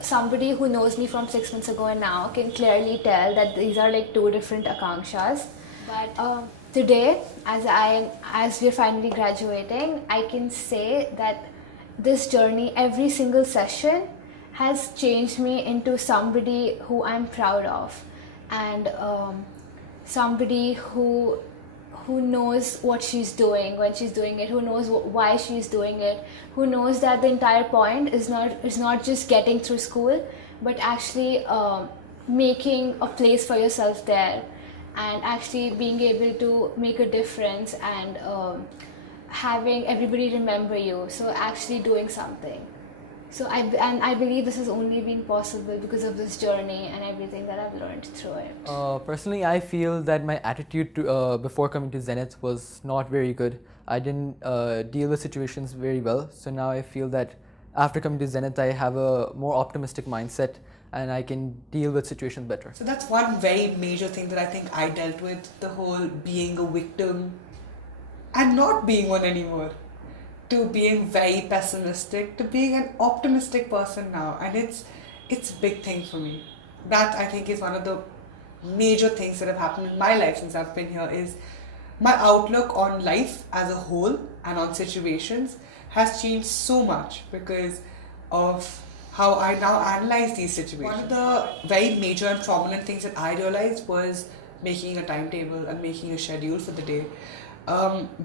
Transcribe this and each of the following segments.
somebody who knows me from 6 months ago and now can clearly tell that these are like two different Akanshas. But today, as we're finally graduating, I can say that this journey, every single session, has changed me into somebody who I'm proud of, and somebody who knows what she's doing when she's doing it, who knows why she's doing it, who knows that the entire point is not just getting through school, but actually making a place for yourself there, and actually being able to make a difference, and having everybody remember you. So actually doing something. So I believe this has only been possible because of this journey and everything that I've learned through it. Personally, I feel that my attitude before coming to Zenith was not very good. I didn't deal with situations very well. So now I feel that after coming to Zenith, I have a more optimistic mindset and I can deal with situations better. So that's one very major thing that I think I dealt with, the whole being a victim and not being one anymore, to being very pessimistic, to being an optimistic person now. And it's a big thing for me. That I think is one of the major things that have happened in my life since I've been here, is my outlook on life as a whole and on situations has changed so much because of how I now analyze these situations. One of the very major and prominent things that I realized was making a timetable and making a schedule for the day.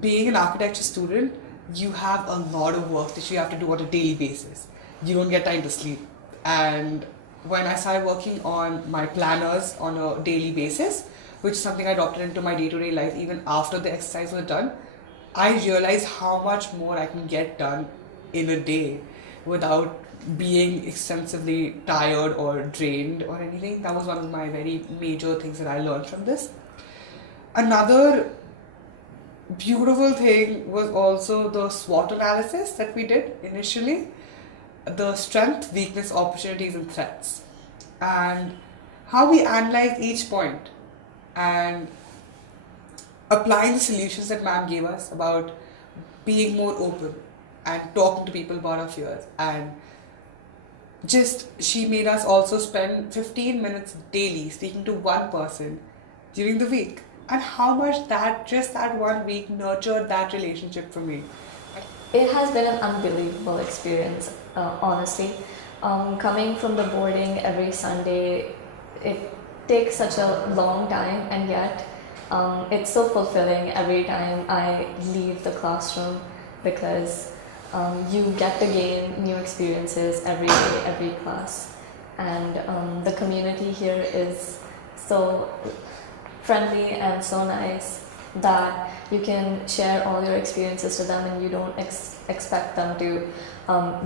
Being an architecture student, you have a lot of work that you have to do on a daily basis. You don't get time to sleep. And when I started working on my planners on a daily basis, which is something I adopted into my day-to-day life even after the exercise was done, I realized how much more I can get done in a day without being extensively tired or drained or anything. That was one of my very major things that I learned from this. Another beautiful thing was also the SWOT analysis that we did initially, the strength, weakness, opportunities and threats, and how we analyzed each point and applying the solutions that ma'am gave us about being more open and talking to people about our fears. And just she made us also spend 15 minutes daily speaking to one person during the week, and how much that just that 1 week nurtured that relationship for me. It has been an unbelievable experience, honestly. Coming from the boarding every Sunday, it takes such a long time, and yet it's so fulfilling every time I leave the classroom, because you get to gain new experiences every day, every class. And the community here is so friendly and so nice that you can share all your experiences to them and you don't expect them to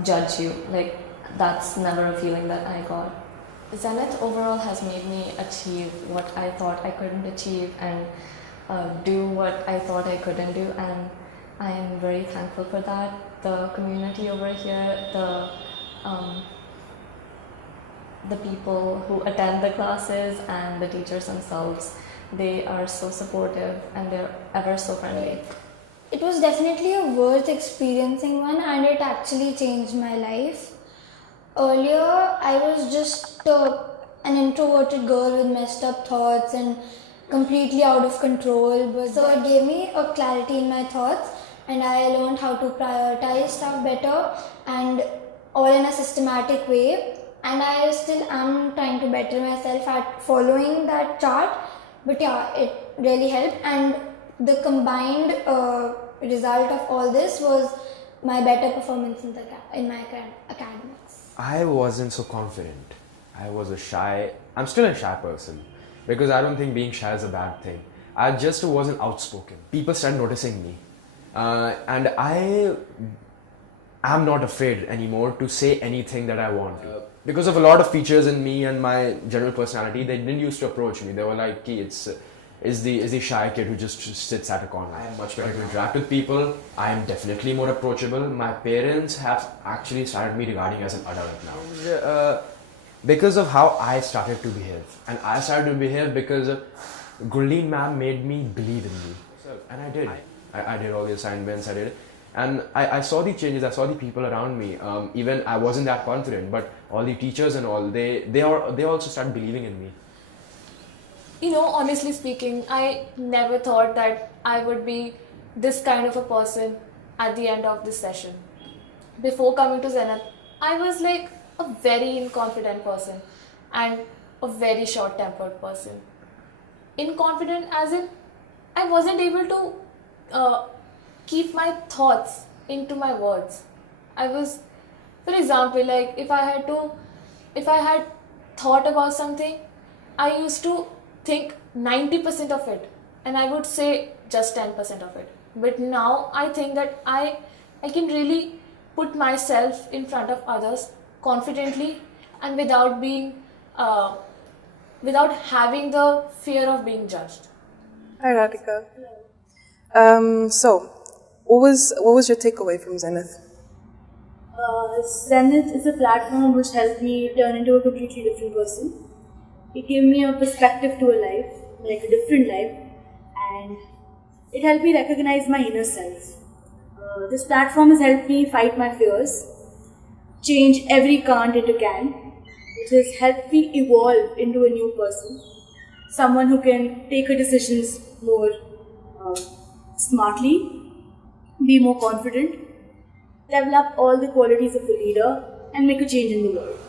judge you. Like, that's never a feeling that I got. Zenith overall has made me achieve what I thought I couldn't achieve and do what I thought I couldn't do, and I am very thankful for that. The community over here, the people who attend the classes and the teachers themselves, they are so supportive and they're ever so friendly. It was definitely a worth experiencing one, and it actually changed my life. Earlier, I was just an introverted girl with messed up thoughts and completely out of control. But so it gave me a clarity in my thoughts, and I learned how to prioritize stuff better and all in a systematic way. And I still am trying to better myself at following that chart. But yeah, it really helped, and the combined result of all this was my better performance in my academics. I wasn't so confident. I'm still a shy person, because I don't think being shy is a bad thing. I just wasn't outspoken. People started noticing me, and I am not afraid anymore to say anything that I want to. Because of a lot of features in me and my general personality, they didn't used to approach me. They were like, is the shy kid who just sits at a corner. I am much better to interact with people. I am definitely more approachable. My parents have actually started me regarding as an adult now. Because of how I started to behave. And I started to behave because Gurleen ma'am made me believe in me. And I did. I did all the assignments, And I saw the changes, I saw the people around me. Even I wasn't that confident, but all the teachers and all, they also started believing in me. You know, honestly speaking, I never thought that I would be this kind of a person at the end of this session. Before coming to Zenith, I was like a very inconfident person and a very short-tempered person. Inconfident as in I wasn't able to keep my thoughts into my words. I was, for example, like if I had thought about something, I used to think 90% of it and I would say just 10% of it. But now I think that I can really put myself in front of others confidently and without having the fear of being judged. Hi Radhika. So, what was your takeaway from Zenith? Zenith is a platform which helped me turn into a completely different person. It gave me a perspective to a life, like a different life, and it helped me recognize my inner self. This platform has helped me fight my fears, change every can't into can. It has helped me evolve into a new person, someone who can take her decisions more smartly, be more confident, develop all the qualities of a leader, and make a change in the world.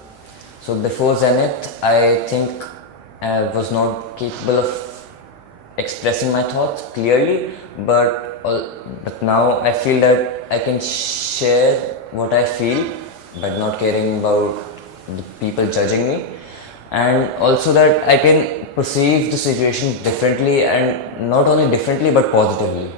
So before Zenith, I think I was not capable of expressing my thoughts clearly, but now I feel that I can share what I feel, but not caring about the people judging me, and also that I can perceive the situation differently, and not only differently but positively.